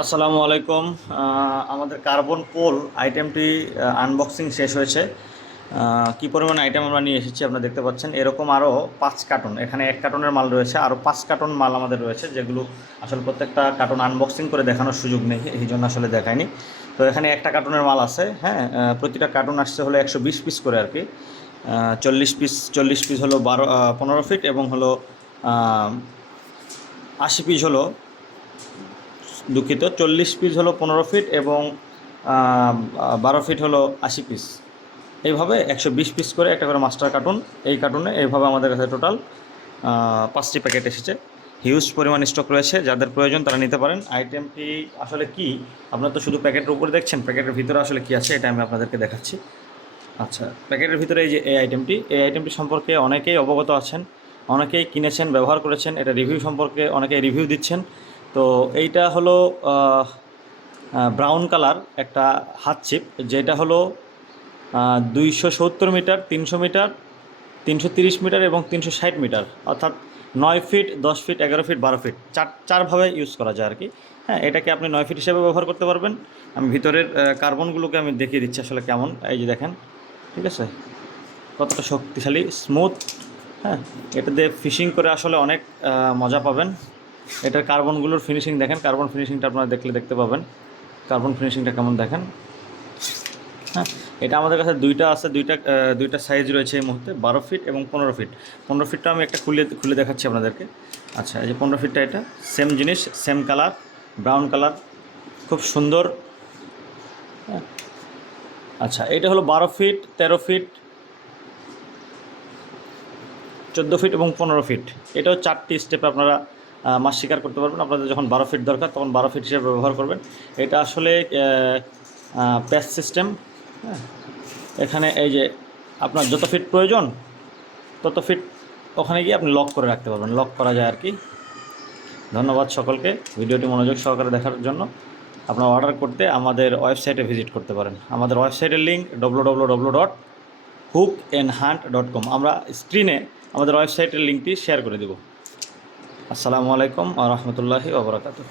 আসসালামু আলাইকুম। আমাদের কার্বন পোল আইটেমটি আনবক্সিং শেষ হয়েছে। কি পরিমাণ আইটেম আমরা নিয়ে এসেছি আপনারা দেখতে পাচ্ছেন। এরকম আরও 5 কার্টন, এখানে 1 কার্টনের মাল রয়েছে, আরও 5 কার্টন মাল আমাদের রয়েছে, যেগুলো আসলে প্রত্যেকটা কার্টন আনবক্সিং করে দেখানোর সুযোগ নেই, এই জন্য আসলে দেখায়নি। তো এখানে 1টা কার্টনের মাল আছে। হ্যাঁ, প্রতিটা কার্টন আসছে হলো 120 পিস করে আর কি। 40 পিস হলো 15 ফিট, এবং হলো 80 পিস হলো, দুঃখিত, 40 পিস হলো 15 ফিট, এবং 12 ফিট হলো 80 পিস। এইভাবে 120 পিস করে একটা করে মাস্টার কার্টুন। এই কার্টুনে এইভাবে আমাদের কাছে টোটাল 5টি প্যাকেট এসেছে। হিউজ পরিমাণ স্টক রয়েছে, যাদের প্রয়োজন তারা নিতে পারেন। আইটেমটি আসলে কি, আপনারা তো শুধু প্যাকেটের উপরে দেখছেন, প্যাকেটের ভিতরে আসলে কি আছে এটা আমি আপনাদেরকে দেখাচ্ছি। আচ্ছা, প্যাকেটের ভিতরে এই যে এই আইটেমটি সম্পর্কে অনেকেই অবগত আছেন, অনেকেই কিনেছেন, ব্যবহার করেছেন। এটা রিভিউ সম্পর্কে অনেকেই রিভিউ দিচ্ছেন। তো এইটা হলো ব্রাউন কালার একটা হাত চিপ, যেটা হলো 270 মিটার, 300 মিটার, 330 মিটার এবং 360 মিটার, অর্থাৎ 9 ফিট, 10 ফিট, 11 ফিট, 12 ফিট, চারভাবে ইউজ করা যায় আর কি। হ্যাঁ, এটাকে আপনি 9 ফিট হিসেবে ব্যবহার করতে পারবেন। আমি ভিতরের কার্বনগুলোকে আমি দেখিয়ে দিচ্ছি আসলে কেমন। এই যে দেখেন, ঠিক আছে, কতটা শক্তিশালী, স্মুথ। হ্যাঁ, এটা দিয়ে ফিশিং করে আসলে অনেক মজা পাবেন। এটার কার্বনগুলোর ফিনিশিং দেখেন, কার্বন ফিনিশিংটা আপনারা দেখতে পাবেন কার্বন ফিনিশিংটা কেমন দেখেন। হ্যাঁ, এটা আমাদের কাছে দুইটা আছে, দুইটা সাইজ রয়েছে এই মুহূর্তে, 12 ফিট এবং 15 ফিট। 15 ফিটটা আমি একটা খুলে খুলে দেখাচ্ছি আপনাদেরকে। আচ্ছা, এই যে 15 ফিটটা, এটা সেম জিনিস, সেম কালার, ব্রাউন কালার, খুব সুন্দর। হ্যাঁ, আচ্ছা, এটা হলো 12 ফিট, 13 ফিট, 14 ফিট এবং 15 ফিট। এটাও 4টি স্টেপে আপনারা মাছ শিকার করতে পারবেন। আপনাদের যখন 12 ফিট দরকার তখন 12 ফিট হিসেবে ব্যবহার করবেন। এটা আসলে প্যাচ সিস্টেম। হ্যাঁ, এখানে এই যে আপনার যত ফিট প্রয়োজন তত ফিট ওখানে গিয়ে আপনি লক করে রাখতে পারবেন, লক করা যায় আর কি। ধন্যবাদ সকলকে ভিডিওটি মনোযোগ সহকারে দেখার জন্য। আপনারা অর্ডার করতে আমাদের ওয়েবসাইটে ভিজিট করতে পারেন। আমাদের ওয়েবসাইটের লিঙ্ক www.hookandhunt.com। আমরা স্ক্রিনে আমাদের ওয়েবসাইটের লিঙ্কটি শেয়ার করে দেব। আসসালামু আলাইকুম ওয়া রাহমাতুল্লাহি ওয়া বারাকাতুহু।